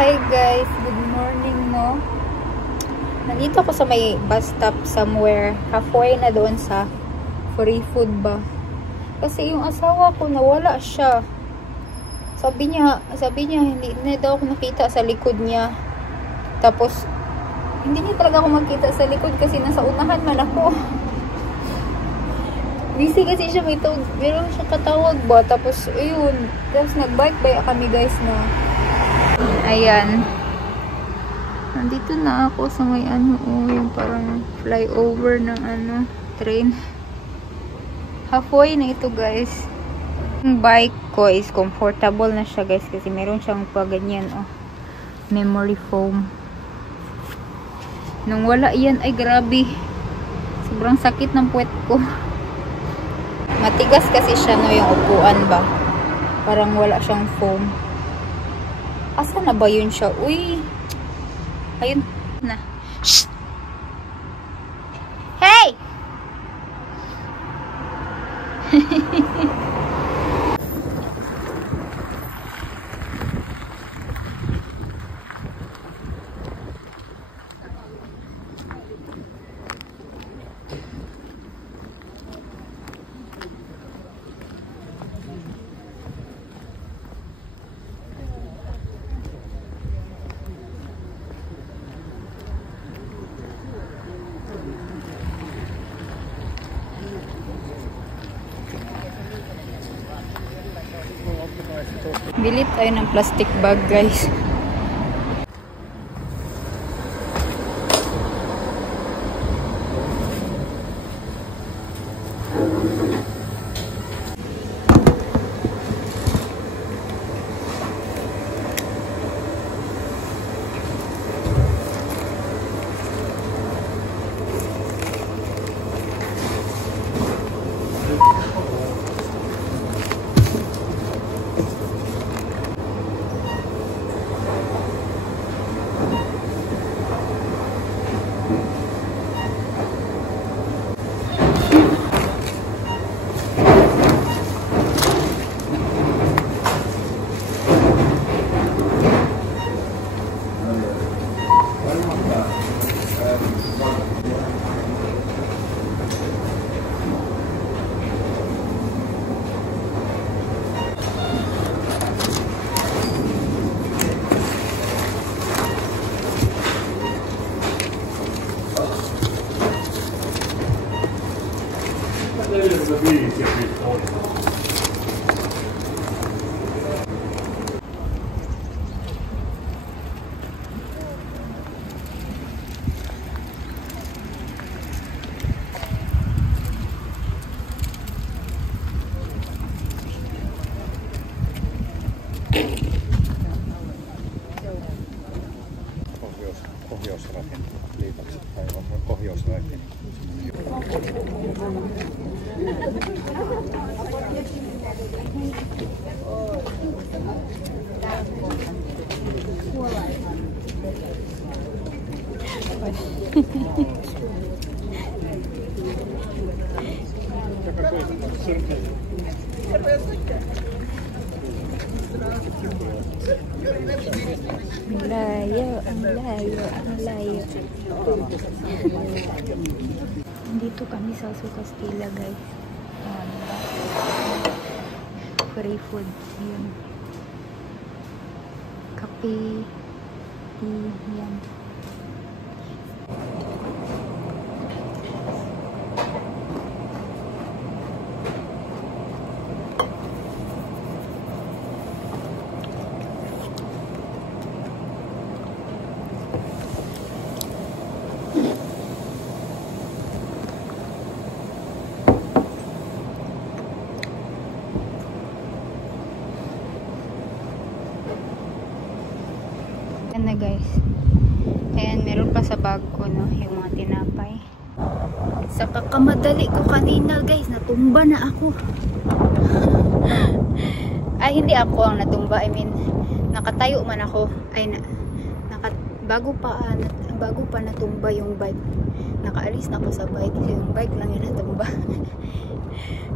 Hi guys, good morning no. Nandito ako sa may bus stop somewhere, halfway na doon sa free food ba. Kasi yung asawa ko nawala siya. Sabi niya hindi na daw ako nakita sa likod niya. Tapos hindi niya talaga ako magkita sa likod kasi nasa unahan man ako. Busy kasi siya, meron siya katawag ba. Tapos ayun, tapos nagbike kami guys na. Ayan. Nandito na ako sa may yung parang flyover ng train. Halfway na ito guys. Yung bike ko is comfortable na siya guys kasi meron siyang ganyan memory foam. Nung wala yan ay grabe. Sobrang sakit ng puwet ko. Matigas kasi siya no yung upuan ba. Parang wala siyang foam. Asa na ba yun siya? Uy! Ayun na. Shh! Hey! Bili tayo ng plastic bag guys. Layo. Dito kami sa Sukastila guys. Free food. Yun. Kape. Yan. Na guys. Ayan, meron pa sa bag ko no, yung mga tinapay. Sa kakamadali ko kanina guys, natumba na ako. Ay, hindi ako ang natumba. I mean, nakatayo man ako. Ay, bago pa natumba yung bike. Nakaalis na ako sa bike. So, yung bike lang yung natumba.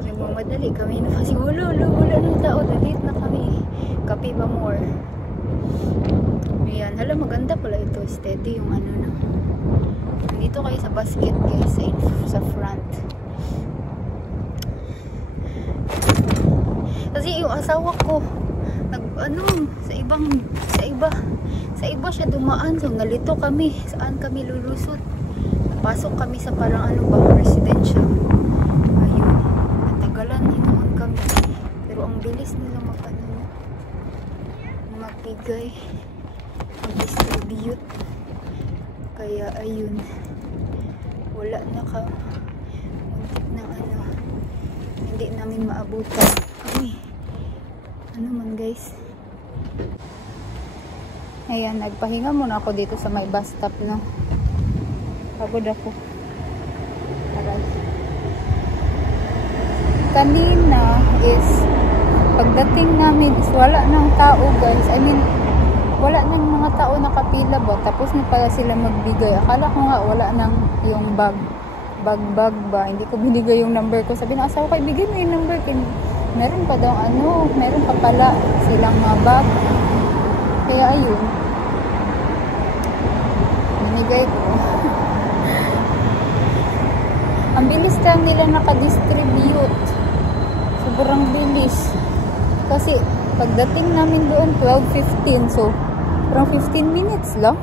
Nagmamadali kami. Kasi wala ng tao. Dalit na kami. Kape ba more? Ayan, hala, maganda pala ito. Steady yung ano na. Nandito kayo sa basket guys, sa front. Kasi yung asawa ko, sa iba siya dumaan. So, nalito kami. Saan kami lulusot? Napasok kami sa parang residential. Ayun. Natagalan, hinoon kami. Pero ang bilis nila magbigay, mag-distribute. Kaya, ayun. Wala na muntik ng hindi namin maabutan. Uy. Ano man guys. Ayan, nagpahinga muna ako dito sa may bus stop, no. Pagod ako. Aray. Kanina is pagdating namin is wala nang tao guys. I mean, wala nang mga tao nakapila ba. Tapos na pala sila magbigay. Akala ko nga wala nang yung bag ba. Hindi ko binigay yung number ko. Sabi ng asawa ko, ibigay mo yung number ko. Meron pa daw meron pa pala silang mga bag. Kaya ayun. Binigay ko. Ang bilis lang nila nakadistribute. Sobrang bilis. Kasi pagdating namin doon 12:15, so parang 15 minutes lang.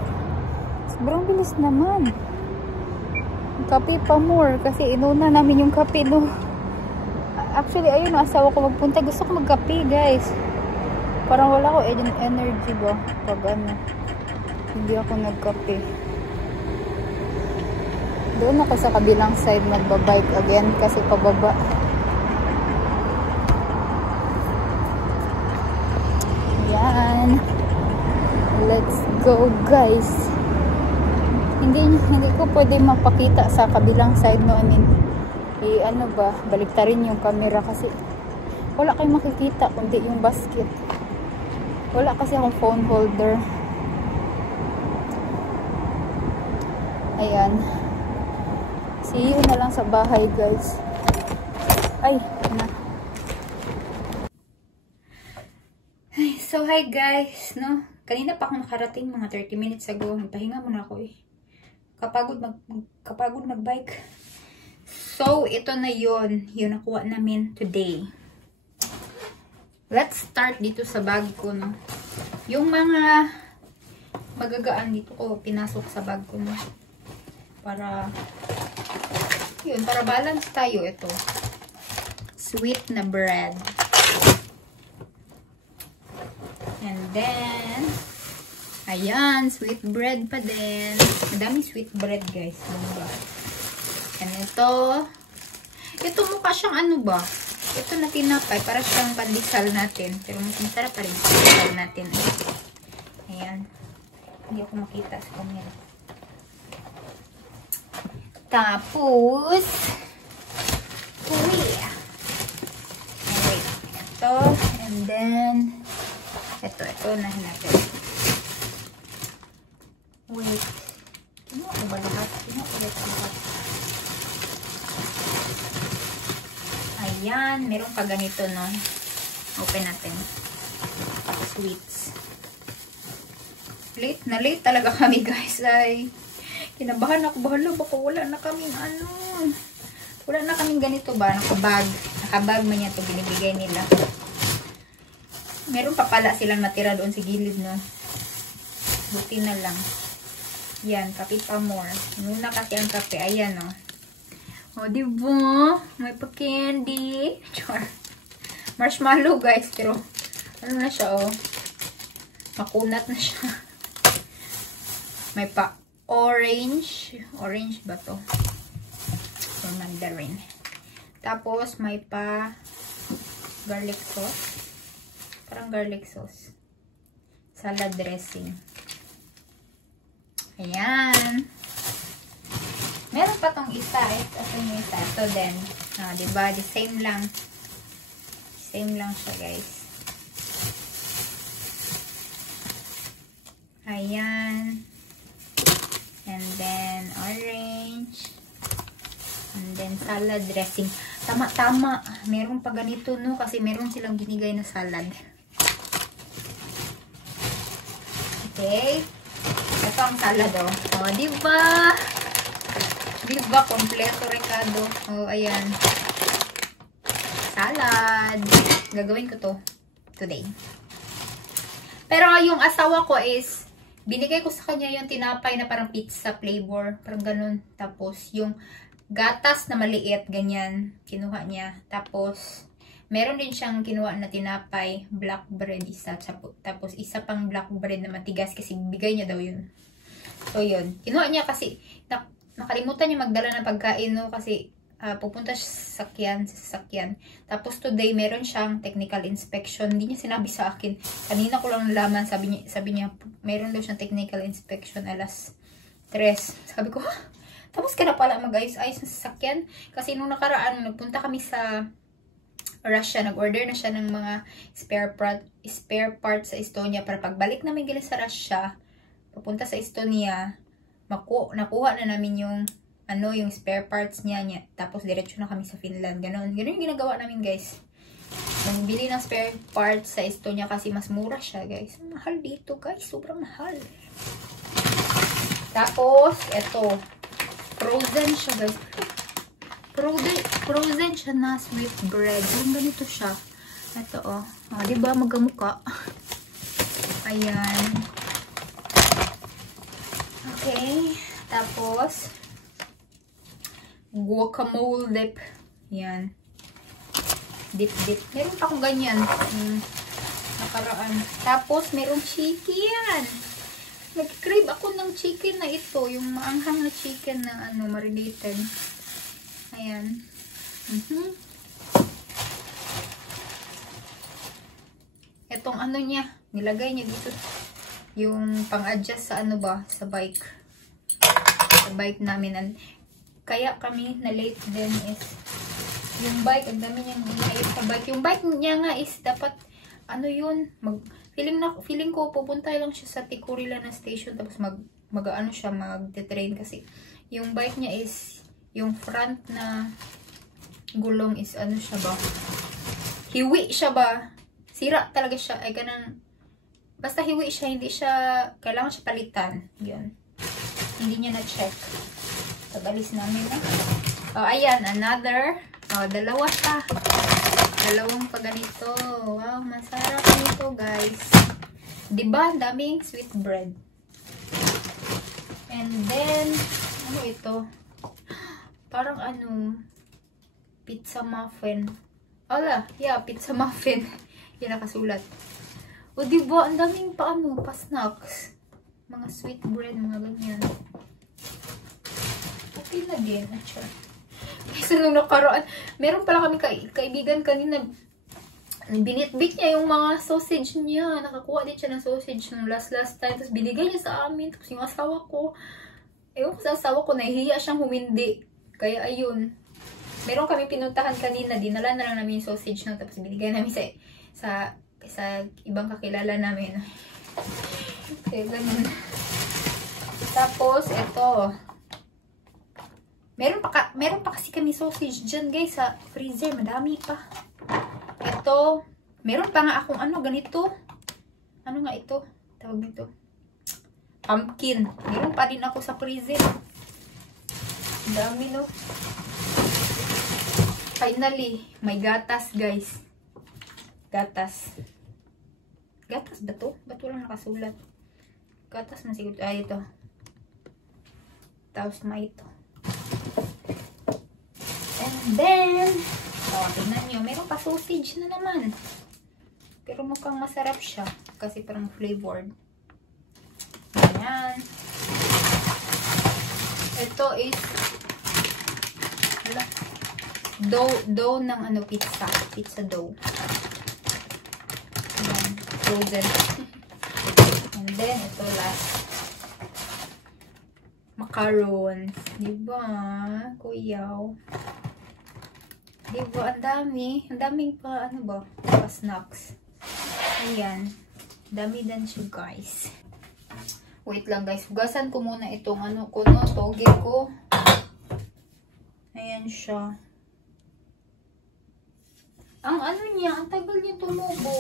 Sobrang bilis naman. Kape pa more kasi inuna namin yung kape, no. Actually, ayun, asawa ko magpunta. Gusto ko magkape, guys. Parang wala ko energy ba pag hindi ako nagkape. Doon ako sa kabilang side magbabike again kasi pababa. Yan. Let's go, guys. Hindi ko pwede mapakita sa kabilang side, no. I mean, baliktarin yung camera kasi wala kayong makikita kundi yung basket. Wala kasi akong phone holder. Ayan. See you na lang sa bahay, guys. Ay, na. So, hi guys, no? Kanina pa ako nakarating, mga 30 minutes ago. Pahinga muna ako eh. Kapagod magbike. So, ito na yun. Yung nakuha namin today. Let's start dito sa bag ko, no? Yung mga magagaan dito ko pinasok sa bag ko, no? Para balance tayo. Ito. Sweet na bread. And then, ayan, sweet bread pa din. Madaming sweet bread, guys. Diba? And ito mukha siyang ito na tinapay, para siyang pandesal natin. Pero mas masarap pa rin pandesal natin. Ayan. Hindi ako makita sa camera. Tapos, ito. And then, ito na natin. Wait. Kinuha ko ba lahat? Ayan. Meron pa ganito, no? Open natin. Sweets. Late talaga kami, guys. Ay, kinabahan ako. Bahala, baka wala na kaming wala na kaming ganito ba? Nakabag man yan ito binibigay nila. Meron pa pala silang natira doon sa gilid, no? Buti na lang. Yan, kape pa more. Muna kasi ang kape. Ayan, no? O, diba? May pa-candy. Char. Marshmallow, guys. Pero, ano na siya, oh. Makunat na siya. May pa-orange. Orange ba to? Or mandarin. Tapos, may pa-garlic sauce. Parang garlic sauce. Salad dressing. Ayan. Meron pa tong isa. Ito din. Diba? The same lang. Same lang siya, guys. Ayan. And then, orange. And then, salad dressing. Tama-tama. Meron pa ganito, no? Kasi meron silang binigay na salad. Okay. pang salad, oh. Oh, diba? Diba? Kompleto, Ricardo. Oh, ayan. Salad. Gagawin ko to today. Pero yung asawa ko is, binigay ko sa kanya yung tinapay na parang pizza flavor. Parang ganun. Tapos, yung gatas na maliit, ganyan. Kinuha niya. Tapos, meron din siyang kinuha na tinapay, black bread isa. Tapos, isa pang black bread na matigas kasi bigay niya daw yun. So, yun. Kinuha niya kasi, nakalimutan niya magdala ng pagkain, no? Kasi, pupunta siya sa sasakyan. Tapos today, meron siyang technical inspection. Hindi niya sinabi sa akin. Kanina ko lang nalaman, sabi niya, meron daw siyang technical inspection alas 3. Sabi ko, tapos ka na pala mag-ayos-ayos ng sasakyan. Kasi nung nakaraan, nagpunta kami sa Russia, nag-order na siya ng mga spare parts sa Estonia para pagbalik namin galing sa Russia, papunta sa Estonia, nakuha na namin yung yung spare parts niya. Tapos, diretso na kami sa Finland. Ganon yung ginagawa namin, guys. Bili ng spare parts sa Estonia kasi mas mura siya, guys. Mahal dito, guys. Sobrang mahal. Tapos, eto. Frozen siya, guys. Frozen siya na sweet bread. Yung ganito siya. Ito, oh. Diba? Magamuka. Ayan. Okay. Tapos, guacamole dip. Yan. Dip. Meron pa akong ganyan. Nakaraan. Tapos, meron chicken. Nag-crave ako ng chicken na ito. Yung maanghang na chicken na marinated. Ayan. Itong niya. Nilagay niya dito. Yung pang-adjust sa sa bike. Sa bike namin. Kaya kami na late din is yung bike, ang dami niyang ginayos sa bike. Yung bike niya nga is dapat yun, feeling ko pupunta lang siya sa Tikurila na station tapos mag-train kasi yung bike niya is yung front na gulong is siya ba? Hiwi siya ba? Sira talaga siya. Ay ganang basta hiwi siya, hindi siya kailangan siya palitan. Yun. Hindi niya na-check. Tagalis namin na. Oh, ayan, another. Oh, dalawa pa. Dalawang pa ganito. Wow, masarap nito, guys. Diba? Daming sweet bread. And then, ano ito? Parang pizza muffin. Ala, yeah, pizza muffin. Yan nakasulat. O, diba? Ang daming pa pa snacks. Mga sweet bread, mga ganyan. Okay na din. Kasi nung nakaraan, meron pala kami kaibigan kanina, binitbit niya yung mga sausage niya. Nakakuha din siya ng sausage nung last time. Tapos binigay niya sa amin. Tapos yung asawa ko, ewan ko sa asawa ko, nahihiya siyang humindi. Kaya ayun. Meron kami pinuntahan kanina, dinala na lang namin yung sausage na. Tapos binigay namin sa ibang kakilala namin. Kaya ganun. Tapos, ito. Meron pa kasi kami sausage dyan, guys, sa freezer. Madami pa. Ito. Meron pa nga akong ganito. Ano nga ito? Tawag nito. Pumpkin. Meron pa din ako sa freezer. Dami, no? Finally, may gatas, guys. Gatas. Gatas ba to? Ba't walang nakasulat? Gatas na siguro. Ay, ito. Tapos may ito. And then, tingnan nyo, meron pa sausage na naman. Pero mukhang masarap siya. Kasi parang flavored. Ayan. Ito is dough ng pizza. Pizza dough. Ayan. Frozen. And then, ito last. Macarons. Diba? Kuyaw. Diba? Ang dami. Ang daming pa, pa snacks. Ayan. Dami din siya, guys. Wait lang, guys. Hugasan ko muna itong toge ko. Ayan siya. Ang niya, ang tagal niya tumubo.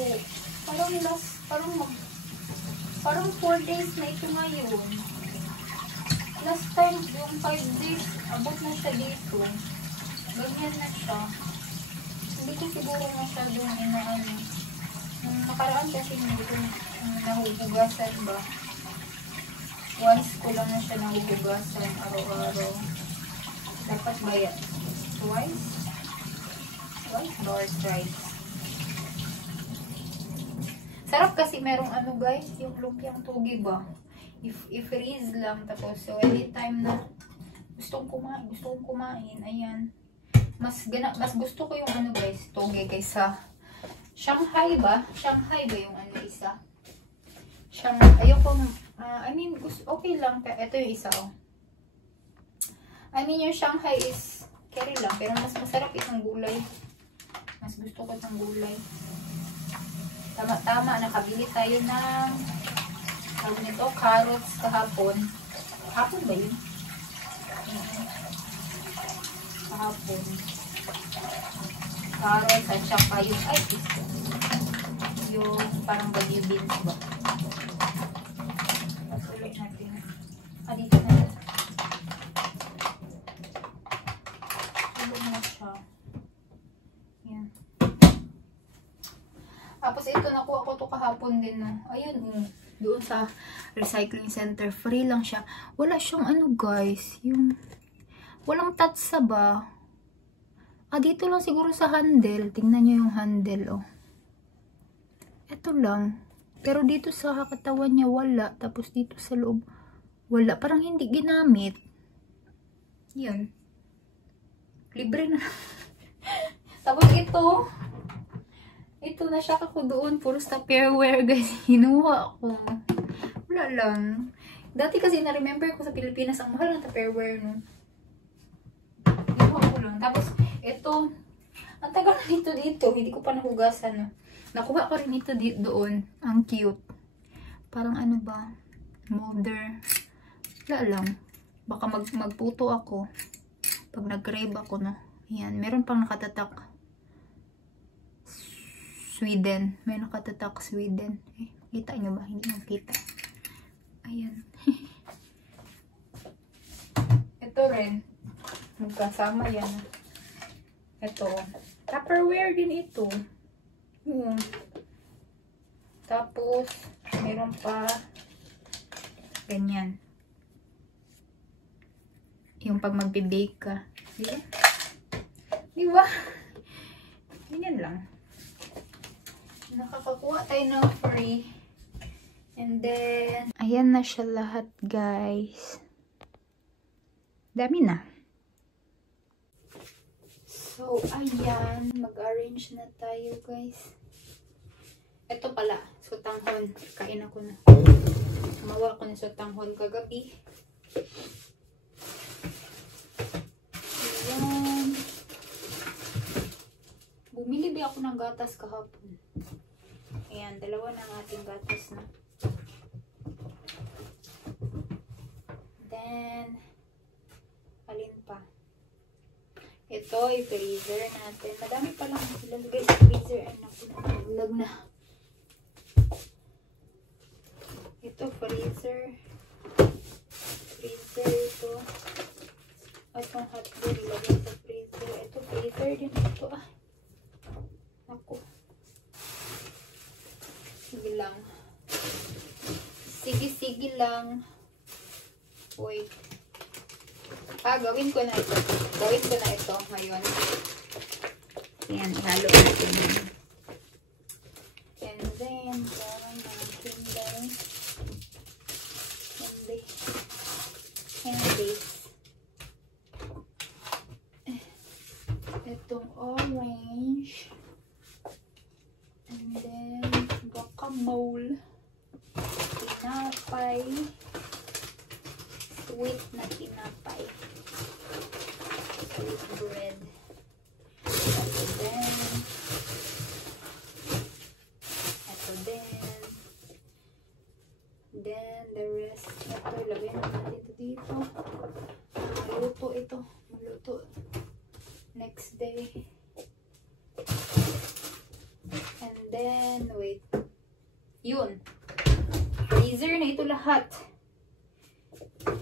Parang 4 days na ito ngayon. Last time, yung 5 days, abot na siya dito. Ganyan na siya. Hindi ko siguro masyadong inaano. Nung nakaraan kasi hindi ko nahuhugasan ba. Once ko lang na siya nahuhugasan araw-araw. Dapat ba yan? Twice? Twice or thrice? Sarap kasi merong ano guys, yung lumpiang tugi ba? I-freeze lang tapos so anytime na gustong kumain, ayan. Mas gusto ko yung ano guys, toge kaysa Shanghai ba? Shanghai ba yung ano isa? Ayoko, I mean, okay lang. Ito yung isa, oh. I mean, yung Shanghai is carry lang, pero mas masarap itong gulay. Mas gusto ko itong gulay. Tama-tama, nakabili tayo ng tawag nito, carrots kahapon. Kahapon ba yun? Kahapon. Carrots at saka yung parang baby beans ba? Pasuloy natin. Dito na yun. Sulo na siya. Yan. Tapos ito, nakuha ko to kahapon din. No? Ayun, doon sa recycling center. Free lang siya. Wala siyang ano guys, yung walang tatsa ba? Dito lang siguro sa handle. Tingnan nyo yung handle, oh. Ito lang. Pero dito sa katawan niya, wala. Tapos dito sa loob, wala. Parang hindi ginamit. Yun. Libre na. Tapos ito na siya ako doon. Puro sa Tupperware, guys. Hinuha ko. Wala lang. Dati kasi na-remember ko sa Pilipinas, ang mahal ng Tupperware, no? Hinuha ko lang. Tapos, ito, ang tagal na dito. Hindi ko pa nahugasan, no? Nakuha ko rin ito doon. Ang cute. Parang ano ba? Molder. Wala lang. Baka magputo ako. Pag nag-crave ako, no? Ayan. Meron pang nakatatak. Sweden. May nakatatak Sweden. Kita nyo ba? Hindi nyo kita. Ayan. Ito rin. Magkasama yan. Ito. Tupperware din ito. Tapos, meron pa ganyan. Yung pag magbe-bake ka. Diba? Diba? Ganyan lang. Nakakakuha tayo ng free. And then, ayan na siya lahat, guys. Dami na. So, ayan. Mag-arrange na tayo, guys. Ito pala, sotanghon. Kain ako na. Sumawa ako ng sotanghon kagabi. Ayan. Bumili ba ako ng gatas kahapon? Ayan, dalawa na ang ating gatas na. Then, alin pa? Ito, i-freezer natin. Madami pa lang ilalagay sa freezer. Ay, naku, naglag na. Ito, freezer. Freezer ito. At yung hotdog, ilagay sa freezer. Ito, freezer din ito. Naku. Sige lang. Sige lang. Wait. Gawin ko na ito. Gawin ko na ito ngayon. Ayan, ihalo natin yan. And then, parang natin lang. And this. Itong orange. And then, guacamole. Tinapay. Sweet na tinapay. Sweet bread. Then the rest. Ito, ilagay natin dito. Maluto ito. Maluto. Next day. And then, wait. Yun. Freezer na ito lahat.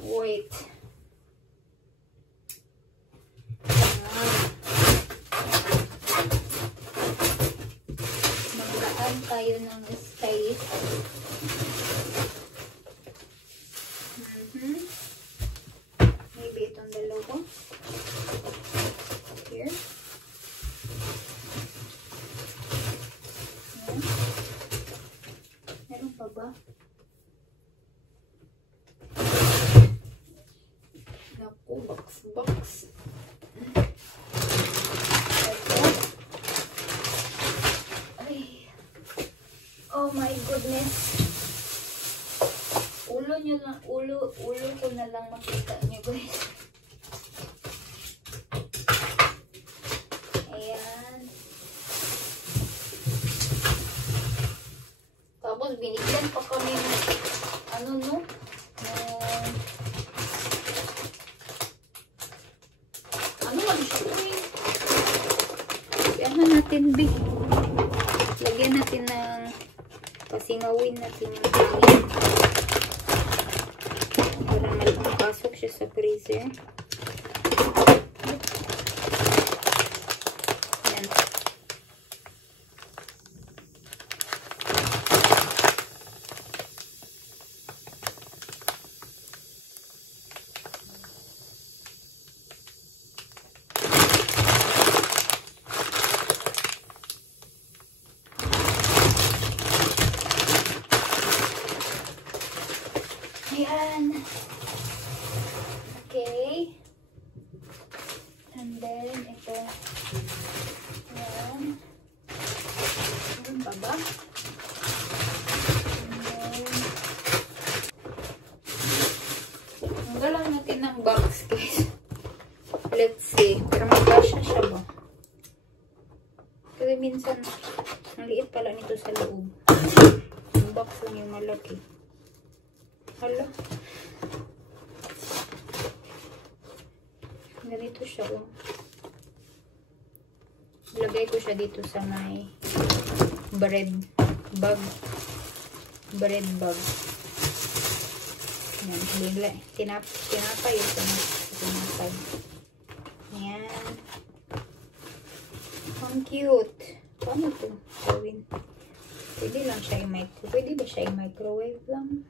Wait. Maglaan tayo ng space. Maybe itong dalawa. Here. Ayan. Meron pa ba? Naku, box. Oh my goodness. Ulo ko na lang makita nyo guys. Ayan. Tapos binigyan pa kami ng ano no? Ano man siya eh? Kailangan natin lagyan natin ng pasingawin natin yung hangin para magpapasok siya sa freezer. Yan. Ayan. Okay. And then, ito. Ayan. Ayan ba ba? And then, hanggalang natin ng box, guys. Let's see. Pero magkasya siya ba? Kasi minsan, ang liit pala nito sa loob. Yung box lang yung malaki. Hala. Ganito siya. Oh. Lagay ko siya dito sa may bread bag. Bread bag. Yan. Tinapay yun sa tinapay. Yan. Ang cute. Paano ito gawin? Pwede lang siya i-microwave. Pwede ba siya i-microwave lang?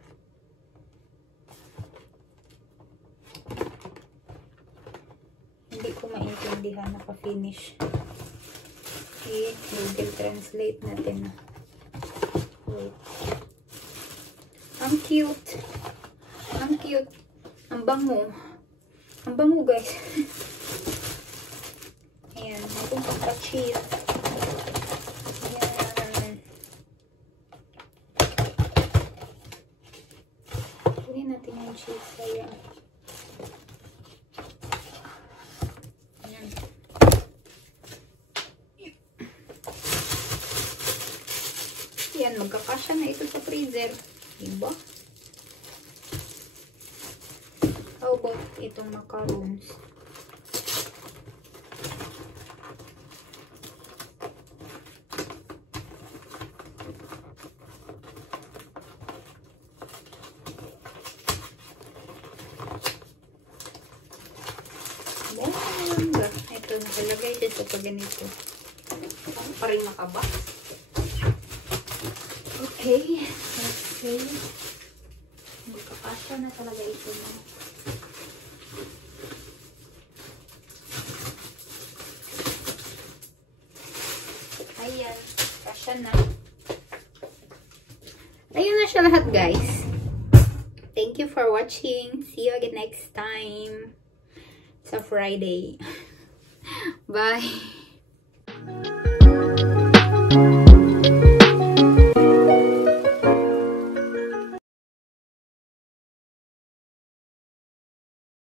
Hindi ko maintindihan, naka-finish. Okay, Google Translate natin. Wait. Ang cute. Ang cute. Ang bango. Ang bango, guys. Ayan, itong pagka-cheese. Ayan. Kunin natin yung cheese. Ayan. Yan, magkakasya na ito sa freezer. Diba? How about itong macarons? Bongga. Ito, nakalagay siya sa pagganito. Ano pa rin nakabox? Okay, let's see. Magkakasya na talaga ito na. Ayan, kasya na. Ayun na siya lahat, guys. Thank you for watching. See you again next time. Sa Friday. Bye.